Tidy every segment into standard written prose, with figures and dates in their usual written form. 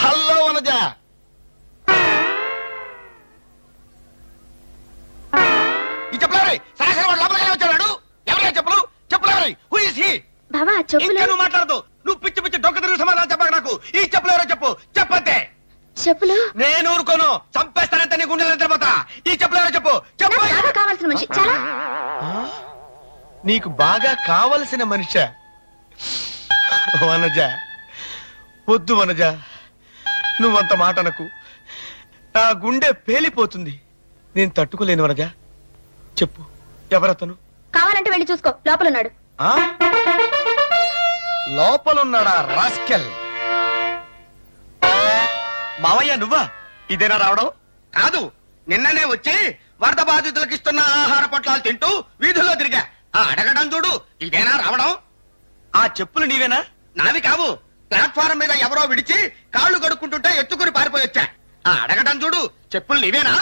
Hello Vanaja. ఈ చెప్పులు సరాసరి వాడు లోపలికి వచ్చాడు. ఎవరైనా చెప్పులు చెప్పులు హూ ఇస్ హి? బావా చెప్పులు. నువ్వు మాట్లాడదు. నువ్వు పిచ్చి పిచ్చి డొక్క తిరిగి సమాధానం చెప్పక నాకు. ఈ చెప్పులు ఎవరో చెప్పు. చెప్పంతే. చెప్పులు నేను ఊరుకోను. చంపేస్తానంటే నీ గుండెలు నిద్రపోతా. ఈ చెప్పులు ఎవరో చెప్పు. చెప్పు. బాగా కావాల్సిన మనిషి. చాలా నీకు బాగా కావలసిన మనిషి వనజ. వద్దు వనజ, నువ్వంత మాట అనకు. నా గుండె పేలిపోతుంది. నేను తట్టుకోలేను వనజ. చెప్పు, ఎవరతను? కావాలంటే వెళ్ళి చూసుకో, లోపలున్నాడు. లోపలున్నాడా రాస్కెల్? మావయ్య నువ్వా? ఇదేనా రావడం? కాదు, నిన్ననే వచ్చి వరద బాధితులకు ఇస్తున్న ఆహార పొట్లాలు తింటూ వీధుల్లో తిరిగా. అడగడం చూడు, ఇదేనా రావడం? ఆ చెప్పులు నీవేనా? నావి కావు. ప్లాట్ఫారం మీద ఎవరో విడిచి కాళ్ళు కడుక్కుంటుంటే ఎత్తుకుని పారిపోయి వచ్చా. అడగడం చూడు, చెప్పులు నీవేనా?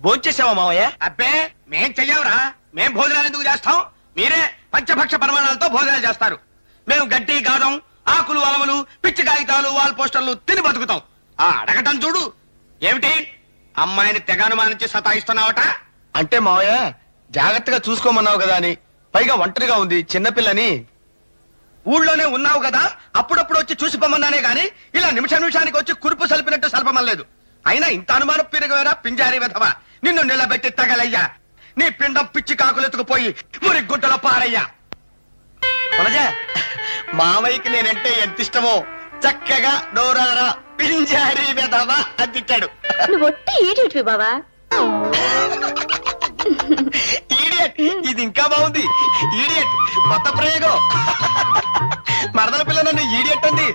భోంచేసావా మావయ్య? అబ్బే, మేం చెయ్యవురా. మేం భోజనాలు ఎందుకు చేస్తాం? మీరే పంచభక్ష పరిమాణాలతో భోజనాలు చేస్తారు. మేము గడ్డి గాదం, ఆకులు అలములు, పిచ్చి కాగితాలు, వాల్ పోస్టర్లు తిని బతుకుతాం. అడగటం చూడు. ఏమిటి, అమ్మాయిని తెగ అనుమానించి సతాయిస్తున్నావట? అంటే మావయ్య జాగ్రత్తగా చూసుకోమన్నావు కదా అని. పైగా ఒంటరిగా ఉంది, చిన్నపిల్లని. ఊళ్ళోనే ఉన్నావు కదా, అప్పుడప్పుడు వచ్చి చూసి పొమ్మన్నానే గాని ఇలా నిమిషానికి వచ్చి కురుపు సలిపినట్టు సలపమలేదు. అయినా ఇంత అనుమానం పెరిగేరా పింజారి వెధవా. నిన్ను నిలబెట్టి తగలయ్యా. నీ పిండం పిచ్చి కాకులెత్తుకుపోయి మురి గుంటలో పారయ్యా. మావయ్యకి నేనంటే ఎంత ఇష్టమో. చక్కగా డోరారా పింజారి వెధవా అని తిట్టాడు. నువ్వు ఒట్టి ఈడియట్వి బావా. ఈడియట్, ఇది ఇంకా బాగుంది. ఈడియట్ కొత్త ప్రయోగం. మరదల పిల్ల నన్ను ఈడియట్ అంది.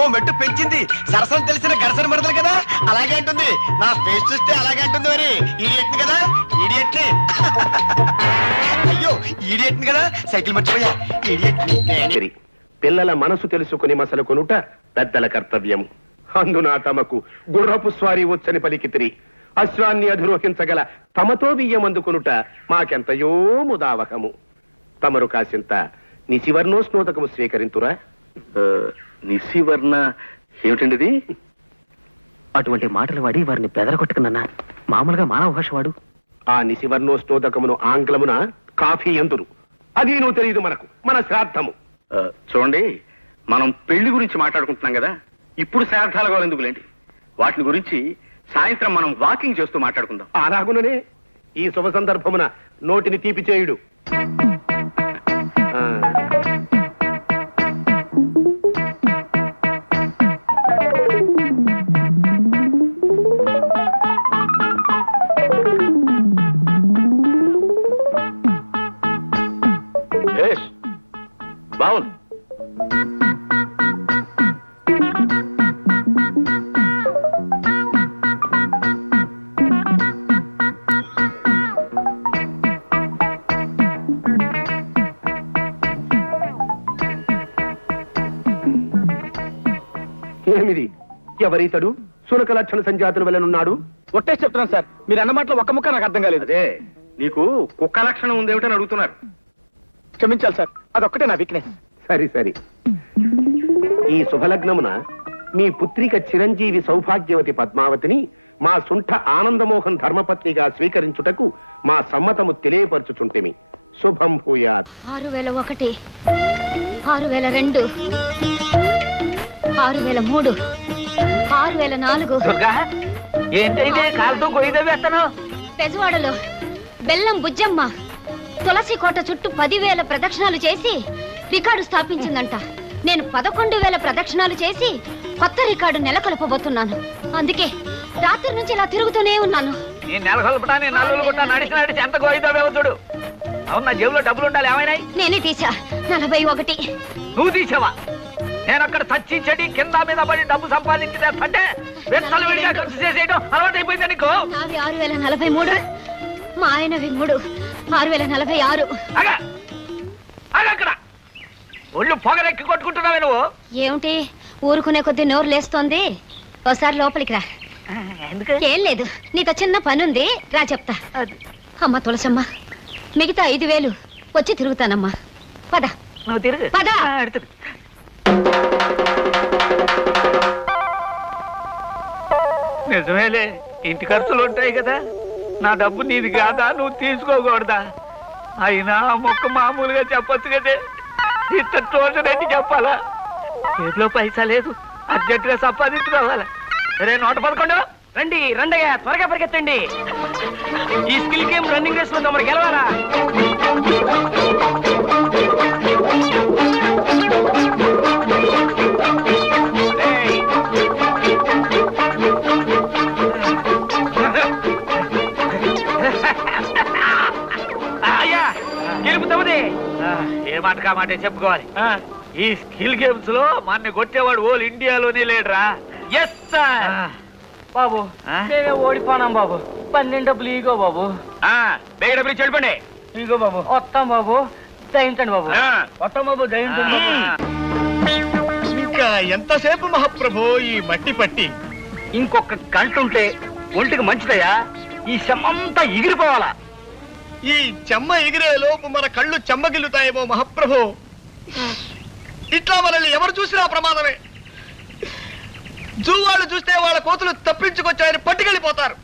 ఓ మెట్టు పెంచింది. సరసన తెలిసిన గరసన మరదలు కదా, అలాగే అంటుంది. నా ఫేస్ చూస్తే అలాగే అంటుంది. మరి ఈడియట్ కదా, ఈడియట్. అయ్యో, ఈడియట్ కదా, సైకిల్ మర్చిపోయా. ఈడియట్. పిల్లల మనసు తెలుసుకుని మసలు కొనుట పెద్దల కర్తవ్యం. అందున తమకు గుర్రపు స్వారీ వచ్చని పలికితిరి. అశ్వాన్ని అధిరోహించగల తమతో బియ్యమందుకొనుట మాకెంతయో ముదావహము. తమరు కాసింత నిశివర్ణోస్నోదకము స్వీకరింతురా. నిశివర్ణ ఏమిటండిది? అటువంటి మాటలు వాడి వారిని బెదరగొట్టుకున్నా. మామూలుగా మానవ భాష వాడు. ఆ నిశివర్ణోస్నోదకమును ఆంగ్లమున కాఫీ ఎందురు. అది నువ్వు తెలియదు మనకు, మన శ్రాద్ధము. చూడండి, మనం పెళ్లి గురించి మాట్లాడుకుంటున్నాం కదా, ఇప్పుడు శ్రాద్ధాల గోలు ఎందుకులేండి. వాటిని గురించి సాయంత్రం మనం వాకింగ్ చేస్తూ మాట్లాడుకుందాం. అలాగుననే ఈ శుభ సందర్భమున నోటిని తీపి చేయుడు. బావుంది. ఏమిది? ఎవరీతడు? సునక లక్షణ సంజాతుల వలనున్నాడు. ఒట్టే చెప్తున్నాను సార్, మీరు అన్న మాటలో ఒక్క ముక్క నాకు అర్థం కాలేదు. అదే, నీకు కుక్క లక్షణం ఉందేమిటని అడుగుతున్నారు. క్షమించాలి సార్, అదొక్కటే నా వీక్నెస్. సరి సరి. ఈ శుభలగ్నమున మీ పుత్రిక చిరంజీవి సౌభాగ్యవతి పద్మావతిని మా సుంఠ ఆనందమోహన్ ధర్మపత్నిగా స్వీకరించుటకు మా సమ్మతము తెలియపరచుచుంటిమి. శుభం భూయాత్. 6001, 6002, 6003, 6004. దుర్గా, ఏంటైతే కాలుతో గొయ్యిదో వేస్తాను. పెజవాడలో బెల్లం బుజ్జమ్మ తులసి కోట చుట్టూ 10,000 ప్రదక్షిణాలు చేసి రికార్డు స్థాపించిందంట. నేను 11,000 ప్రదక్షిణాలు చేసి కొత్త రికార్డు నెలకొల్పబోతున్నాను. అందుకే రాత్రి నుంచి ఇలా తిరుగుతూనే ఉన్నాను. నేను నెలకొల్పటాన్ని నల్లులు గుట్ట నడిచి ఎంత గొయ్యిదో వేవచ్చుడు. అవును, నా జేబులో డబ్బులు ఉండాలి. ఏమైనాయి? నేనే తీసా. 41. నువ్వు తీసావా? నేను అక్కడ చచ్చి చెడి కింద మీద పడి డబ్బు సంపాదించి తెస్తంటే వెచ్చలు విడిగా ఖర్చు చేసేయడం అలవాటు అయిపోయింది నీకు. నావి 6043, మా ఆయనవి 3, 6046. అక్కడ ఒళ్ళు పొగరెక్కి కొట్టుకుంటున్నావే నువ్వు. ఏమిటి ఊరుకునే కొద్ది నోరు లేస్తోంది? ఒకసారి లోపలికి రా. ఏం లేదు, నీతో చిన్న పనుంది, రా చెప్తా. అమ్మ తులసమ్మ, మిగతా 5,000 వచ్చి తిరుగుతానమ్మా. పద. నువ్వు తిరుగు. పద. నిజమేలే, ఇంటి ఖర్చులు ఉంటాయి కదా. నా డబ్బు నీది కాదా, నువ్వు తీసుకోకూడదా? అయినా ఆ మొక్క మామూలుగా చెప్పొచ్చు కదే, ఇంత టోటనైతే చెప్పాలా? చేతిలో పైసా లేదు, అర్జెంటుగా సంపాదించుకోవాలా. సరే 111 రండి, రండయ్యా, త్వరగా పరిగెత్తండి. ఈ స్కిల్ గేమ్ రన్నింగ్ రేస్ లో మరి గెలవాలా? అయ్యా గెలుపుతామది. ఏ మాట కా మాట చెప్పుకోవాలి. ఈ స్కిల్ గేమ్స్ లో మన కొట్టేవాడు ఓల్ ఇండియాలోనే లేడురా. Yes sir. బాబు మేమే ఓడిపోనాం బాబు. 12 డబ్బులు ఈగో బాబు. బేగ డబ్బులు చెడిపండి. ఈగో బాబు. వస్తాం బాబు, దయించండి బాబు. వస్తాం బాబు, దయించండి బాబు. ఇంకా ఎంతసేపు మహాప్రభు ఈ మట్టి పట్టి? ఇంకొక గంట ఉంటే ఒంటికి మంచిదయ్యా. ఈ శమంతా ఎగిరిపోవాలా. ఈ చెమ్మ ఎగిరే లోపు మన కళ్ళు చెమ్మగిల్లుతాయేమో మహాప్రభు. ఇట్లా మనల్ని ఎవరు చూసినా ప్రమాదమే. జూ వాళ్ళు చూస్తే వాళ్ళ కోతులు తప్పించుకొచ్చారని పట్టుకెళ్ళిపోతారు.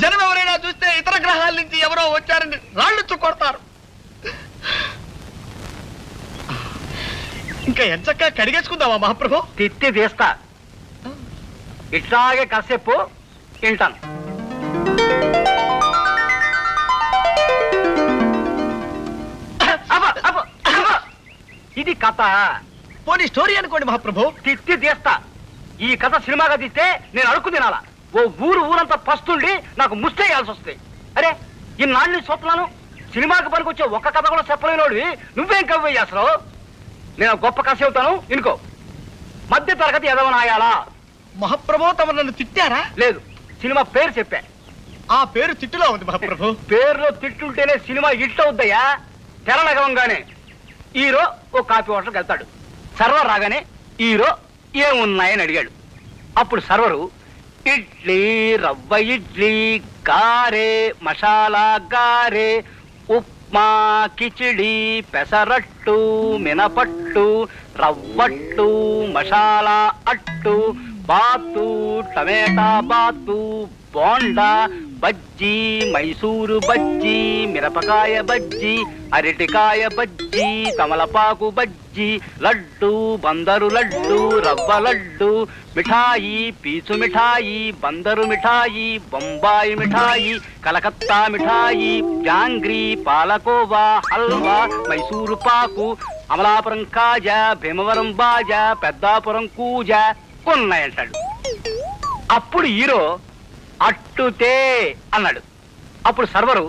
జనం ఎవరైనా చూస్తే ఇతర గ్రహాల నుంచి ఎవరో వచ్చారని రాళ్ళు కొడతారు. ఇంకా ఎంచక్కా కడిగేసుకుందామా మహాప్రభు? తిత్తి తీస్తా. ఇట్లాగే కాసేపు తింటాను. ఇది కథ. పోనీ స్టోరీ అనుకోండి మహాప్రభు. తిత్తి తీస్తా. ఈ కథ సినిమాగా తీస్తే నేను అడుక్కు తినాలా? ఓ ఊరంతా పస్తుండి నాకు ముస్తేయాల్సి వస్తుంది. అరే ఇన్నాళ్ళు చూస్తున్నాను, సినిమాకి పనికొచ్చే ఒక్క కథ కూడా చెప్పలేనోడివి నువ్వేం కవ్వే చేస్తావు? నేను గొప్ప కథ చెబుతాను ఇనుకో. మధ్య తరగతి ఎదవనాయాలా? మహాప్రభు తమ నన్ను తిట్టారా? లేదు, సినిమా పేరు చెప్పా. ఆ పేరు తిట్టులో ఉంది మహాప్రభు. పేరులో తిట్టుంటేనే సినిమా హిట్ అవుద్దయ్యా. తెరనగవంగానే హీరో ఓ కాఫీ హోటల్కి వెళ్తాడు. సర్వర్ రాగానే హీరో ఏమున్నాయని అడిగాడు. అప్పుడు సర్వరు ఇడ్లీ, రవ్వ ఇడ్లీ, గారే, మసాలా గారే, ఉప్మా, కిచిడి, పెసరట్టు, మినపట్టు, రవ్వట్టు, మసాలా అట్టు, బాతు, టమేటా బాతు, బోండా, బజ్జీ, మైసూరు బజ్జీ, మిరపకాయ బజ్జీ, అరటికాయ బజ్జీ, తమలపాకు బజ్జీ, లడ్డు, బందరు లడ్డు, రవ్వ లడ్డు, మిఠాయి, పీచు మిఠాయి, బందరు మిఠాయి, బొంబాయి మిఠాయి, కలకత్తా మిఠాయి, జాంగ్రీ, పాలకోవా, హల్వా, మైసూరు పాకు, అమలాపురం కాజా, భీమవరం బాజా, పెద్దాపురం కూజా ఉన్నాయంటాడు. అప్పుడు హీరో అట్టుతే అన్నాడు. అప్పుడు సర్వరు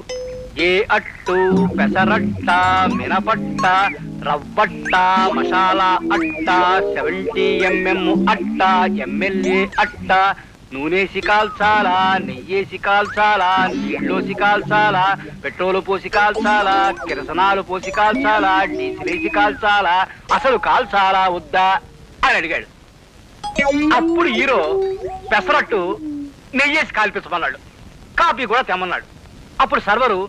ఏ అట్టు, పెసరట్ట, మినపట్ట, రవ్వట్ట, మసాలా అట్ట, 70 mm అట్ట, ఎమ్మెల్యే అట్ట, నూనెసి కాల్చాలా, నెయ్యేసి కాల్చాలా, నీళ్ళోసి కాల్చాలా, పెట్రోలు పోసి కాల్చాలా, కిరసనాలు పోసి కాల్చాలా, డీజిలేసి కాల్చాలా, అసలు కాల్చాలా వద్దా అని అడిగాడు. అప్పుడు హీరో పెసరట్టు నెయ్యేసి కాల్పించమన్నాడు. కాపీ కూడా తెమ్మన్నాడు. అప్పుడు సర్వరు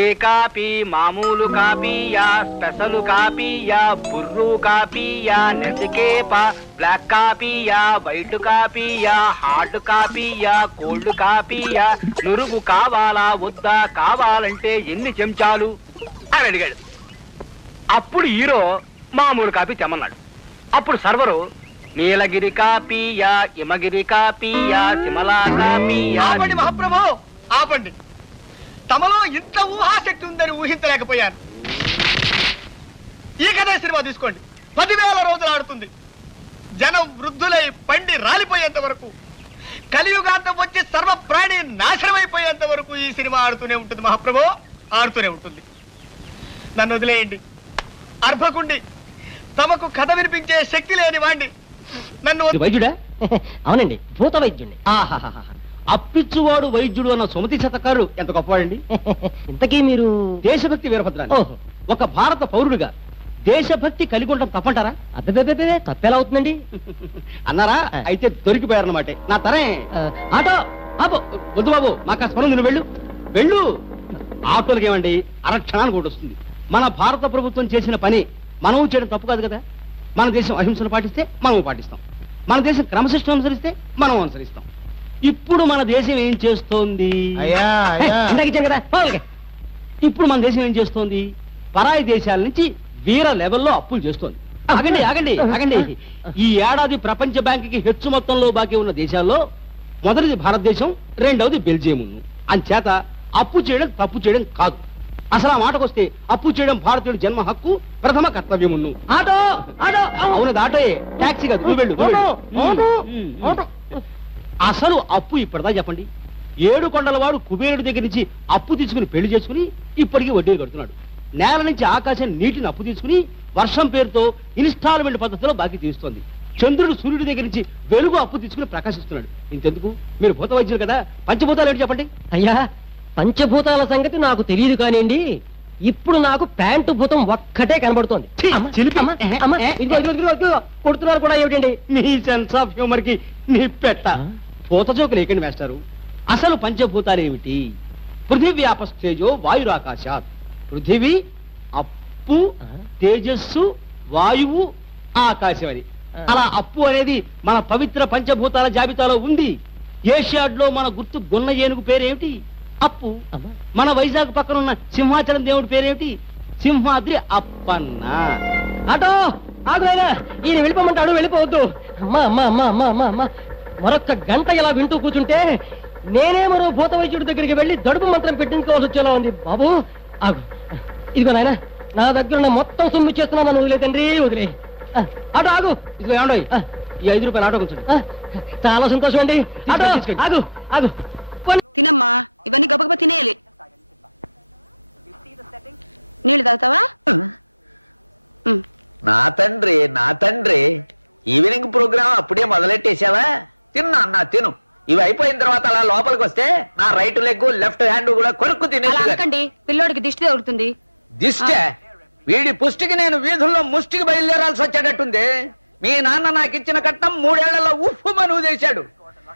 ఏ కాపీ, మామూలు కాపీయా, స్పెషల్ కాపీయా, బుర్రు కాపీయా, నెసికేప, బ్లాక్ కాపీయా, వైట్ కాపీయా, హార్డ్ కాపీయా, కోల్డ్ కాపీయా, నురుగు కావాలా వద్దా, కావాలంటే ఎన్ని చెంచాలు అని అడిగాడు. అప్పుడు హీరో మామూలు కాపీ తెమ్మన్నాడు. అప్పుడు సర్వరు నీలగిరి కాపీయా, హిమగిరి కాపీయా, సిమలా కాపీయా. ఆపండి మహాప్రభు, ఆపండి. తమలో ఇంత ఊహాశక్తి ఉందని ఊహించలేకపోయాను. ఈ కథ సినిమా తీసుకోండి, 10,000 రోజులు ఆడుతుంది. జనం వృద్ధులై పండి రాలిపోయేంత వరకు, కలియుగాంతం వచ్చి సర్వ ప్రాణి నాశనమైపోయేంత వరకు ఈ సినిమా ఆడుతూనే ఉంటుంది మహాప్రభు, ఆడుతూనే ఉంటుంది. నన్ను వదిలేయండి. అర్భకుండి, తమకు కథ వినిపించే శక్తి లేని వాణ్ణి. నన్ను వైద్యుడా? అవునండి, భూత వైద్యుడిని. అప్పిచ్చువాడు వైద్యుడు అన్న సుమతి శతకారు ఎంత గొప్పవాడండి. ఇంతకీ మీరు దేశభక్తి వీరభద్రాన్ని ఒక భారత పౌరుడిగా దేశభక్తి కలిగి ఉండడం తప్పంటారా? అదే తప్పెలా అవుతుందండి అన్నారా? అయితే దొరికిపోయారన్నమాట. నా తరే ఆటో ఆపో. వద్దు బాబు, మాకు స్మరణ, నువ్వు వెళ్ళు వెళ్ళు. ఆటోలకి ఏమండి అరక్షణానికి ఒకటి వస్తుంది. మన భారత ప్రభుత్వం చేసిన పని మనము చేయడం తప్పు కాదు కదా. మన దేశం అహింసను పాటిస్తే మనము పాటిస్తాం, మన దేశం క్రమశిక్షణ అనుసరిస్తే మనం అనుసరిస్తాం. ఇప్పుడు మన దేశం ఏం చేస్తోంది? అయ్యా, అయ్యా. ఇందాక ఇచ్చాను కదా, పోలే. ఇప్పుడు మన దేశం ఏం చేస్తోంది? పరాయి దేశాల నుంచి వీర లెవెల్లో అప్పులు చేస్తోంది. ఆగండి ఆగండి ఆగండి. ఈ ఏడాది ప్రపంచ బ్యాంకుకి హెచ్చు మొత్తంలో బాకీ ఉన్న దేశాల్లో మొదటిది భారతదేశం, రెండవది బెల్జియం. అంచేత అప్పు చేయడం తప్పు చేయడం కాదు. అసలు ఆ మాటకొస్తే అప్పు చేయడం భారతీయుడి జన్మ హక్కు, ప్రథమ కర్తవ్యమును. ఆటో ఆటో అవునది ఆటోయే, టాక్సీ కాదు. నువ్వు వెళ్ళు, నువ్వు వెళ్ళు. అసలు అప్పు ఇప్పటిదా చెప్పండి. 7 కొండల వాడు కుబేరుడి దగ్గర నుంచి అప్పు తీసుకుని పెళ్లి చేసుకుని ఇప్పటికీ వడ్డీలు కడుతున్నాడు. నేల నుంచి ఆకాశం నీటిని అప్పు తీసుకుని వర్షం పేరుతో ఇన్స్టాల్మెంట్ పద్ధతిలో బాకీ తీరుస్తోంది. చంద్రుడు సూర్యుడి దగ్గర నుంచి వెలుగు అప్పు తీసుకుని ప్రకాశిస్తున్నాడు. ఇంతెందుకు, మీరు భూత వైద్యులు కదా, పంచభూతాలు ఏంటి చెప్పండి. అయ్యా, పంచభూతాల సంగతి నాకు తెలియదు కానివ్వండి. ఇప్పుడు నాకు ప్యాంటు భూతం ఒక్కటే కనబడుతోంది. ఛీ, చిలిపి. ఇదిగో, ఇదిగో, ఇదిగో, ఇదిగో, కొడుతున్నారు కూడా ఏమిటండి? మీ సెన్స్ ఆఫ్ హ్యూమర్ కి నీ పెట్ట. పూత జోకులు ఏకండి వేస్తారు. అసలు పంచభూతాలు ఏమిటి? పృథివ్యాపస్తేజో వాయురాకాశాత్. పృథివీ, అప్పు, తేజస్సు, వాయువు, ఆకాశం అని. అలా అప్పు అనేది మన పవిత్ర పంచభూతాల జాబితాలో ఉంది. ఏషియాడ్ లో మన గుర్తు గొన్న ఏనుగు పేరేమిటి? అప్పు. మన వైజాగ్ పక్కన ఉన్న సింహాచలం దేవుడి పేరేమిటి? సింహాద్రి అప్పన్న. ఆటో ఆగునైనా, ఈయన వెళ్ళిపోమంటాడు, వెళ్ళిపోవద్దు. అమ్మా అమ్మా అమ్మా అమ్మా అమ్మా అమ్మా, మరొక్క గంట ఇలా వింటూ కూర్చుంటే నేనే మరో భూత వైద్యుడి దగ్గరికి వెళ్ళి దడుపు మంత్రం పెట్టించుకోవాల్సి వచ్చేలా ఉంది. బాబు ఆగు, ఇదిగో నాయన, నా దగ్గర ఉన్న మొత్తం సొమ్ము చేస్తున్నా, నన్ను వదిలే తండ్రి, వదిలే. ఆటో ఆగు, ఇదిగో ఏమండో ఈ 5 రూపాయలు ఆటో కొంచెం. చాలా సంతోషం అండి. ఆటో ఆగు ఆగు. తినమ్మా, ఇవన్నీ గబగబా తినేయాలి. నీళ్ళు తాగుతావా? నా తండ్రి ఈవినింగ్ ప్రోగ్రామ్ అప్పుడే మొదలెట్టేశావా? తిన్నా అన్నా, తిను. ఇవి అయిపోయిన తర్వాత అలా లోపలికి వస్తే నా రైట్ లెగ్ లెఫ్ట్ హ్యాండ్ కూడా కొరుక్కు అలా తినేసి. అనకండి, పిల్లోడికి దిష్టి తగులుతుంది. దిష్టే? వీడి పుష్టికి నేను వీధుల్లో ముష్టికి బయలుదేరాల్సి వచ్చేటట్టుంది. మీ నాన్న నాకు ఇచ్చిన కట్నం 3 ఏళ్లలో ఉప్పు మనువు చేశాడు.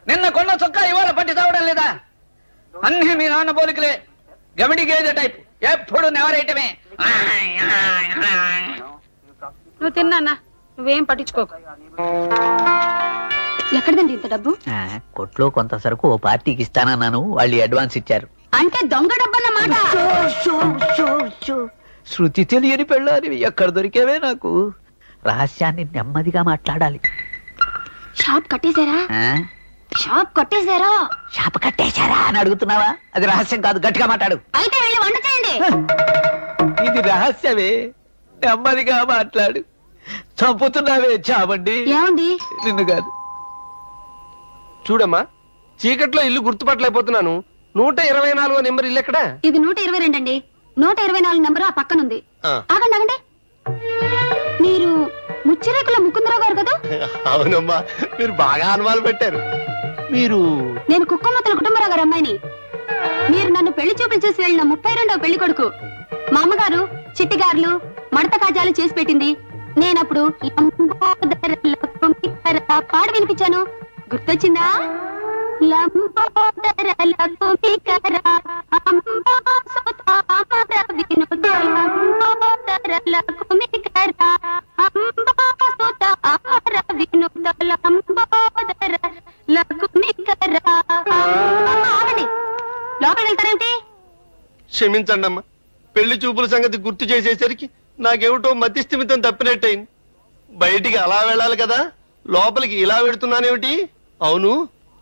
నిన్న కొన్న చొక్కా ఇవాళ పట్టి తావడం లేదా? అన్ని మీ నాన్న పోలికలే, గమిడి గేదె టైప్, ఎప్పుడు నెవరేయటమే. నువ్వు తిన్నా, నువ్వేం పట్టించుకోకు. ఎక్కడదండి ఇంత డబ్బు? కొట్లో కొంత సరుకు ఓ పార్టీకి ఇస్తానన్నాను, వాళ్ళు అడ్వాన్స్ ఇచ్చారు. అంటే దొంగ డబ్బు అన్నమాట. శృతి తెలియని పెళ్ళాలి, ఎక్కడ దొరికేవే నాకు. రహస్యాన్ని నెమ్మదిగా మాట్లాడాలి. షాప్ కట్టేశారా? ఆ? షాప్ కట్టేశారా? షాప్ కట్టేశారా అని అడుగుతున్నావా? అది రహస్యం కాదు, గట్టిగా మాట్లాడు. అయితే వెళ్ళి వంట చేయండి. ఇది రహస్యమే, నెమ్మదిగా మాట్లాడు. చంపుతున్నావే చావండి. ఏమండి? నిన్ను కాదు. చూడమ్మా, చీకట్లో ఇల్లు గుర్తుపట్టలేకపోతున్నాను. 124వ నెంబర్ ఇల్లు ఎక్కడా? ఇది 122 అండి. 124 నెంబర్ ఆ పక్కనుంది. ఆ. ఆగండి ఆగండి, మీరు ముచ్చిరేకుల ముకుందరావు గారు కదా? అవునమ్మా, మీరు బాగా అనుమానం పెట్టారు. మీరు నేను కుక్కమ్మతుల కుటుంబరావు గారు అమ్మాయిని. మీరు నన్ను పెళ్లి చూపులు చూసి వెళ్ళిన 32వ పెళ్లి కొడుకు. మా అమ్మగారు చిట్టిగారులు మడత కాజాలు చేసి పెట్టింది. నేనప్పుడు పాడు వినిపించాను, గుర్తొచ్చిందా? లోపలికి వెళ్తారేంటి? క్షమించండి అమ్మా, పెళ్లి చూపుల సంగతి గుర్తు చేసేసరికి నాకేమిటో మతిస్థిమితం తప్పినట్టయింది. బయటికి అలా వెళ్ళాలి కదా, లోపలికి ఇలా వెడుతున్నానేమిటి? అవును,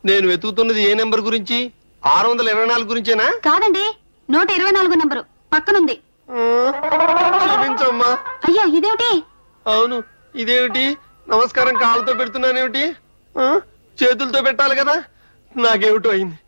నేను వెతుకుతున్నది ఏ నెంబర్ గురించి? 624 గురించేనా? కాదండి, 124 నంబరు పక్కనుంది. క్షమించమ్మా. అయ్యో, ఇదేమిటి? అవును, ఇదేమిటి? నమస్కారం కాళ్ళతో పెడుతున్నానేమిటి? చేతులతో పెట్టాలి కదా, నాకేమిటో అయింది.